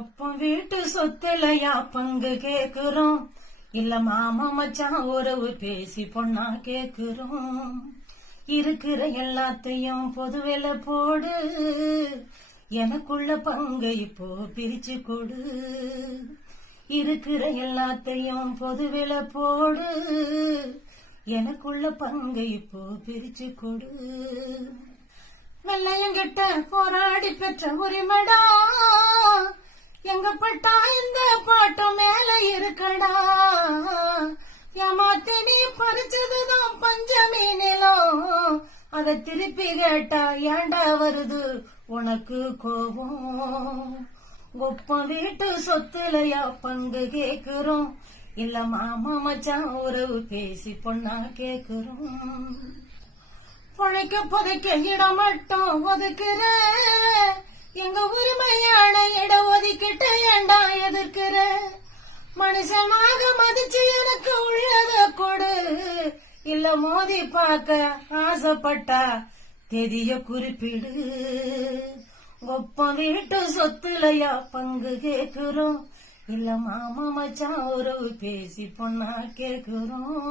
ஒப்பம் வீட்டு சொத்துலையா பங்கு கேக்குறோம், இல்ல மாமா மச்சான் உறவு பேசி பொண்ணா கேக்குறோம். இருக்கிற எல்லாத்தையும் பொதுவில போடு, எனக்குள்ள பங்கை இப்போ பிரிச்சு கொடு. இருக்கிற எல்லாத்தையும் பொதுவில போடு, எனக்குள்ள பங்கை இப்போ பிரிச்சு கொடு. வெள்ளையங்கிட்ட போராடி பெற்ற உரிமடா, எங்க பட்டா இந்த பாட்டம் மேல இருக்கடா. ஏமாத்தி நீ பறிச்சதுதான் பஞ்சமி நிலம், அதை திருப்பி கேட்டா ஏண்டா வருது உனக்கு கோபம். ஒப்பம் வீட்டு சொத்துலையா பங்கு கேக்குறோம், இல்ல மாமா மச்சான் உறவு பேசி பொண்ணா கேக்குறோம். பொழைக்க புதைக்க இடம் மட்டும் ஒதுக்குற, எங்க உரிமையான இடம் ஒதுக்கிட்ட ஏண்டா எதிர்க்கிற. மனுஷமாக மதிச்சு எனக்கு உள்ளத கொடு, இல்ல மோதி பார்க்க ஆசைப்பட்டா தெரிய குறிப்பிடு. ஒப்பம் வீட்டு சொத்துலையா பங்கு கேக்குறோம், இல்ல மாமா மச்சான் உறவு பேசி பொண்ணா கேக்குறோம்.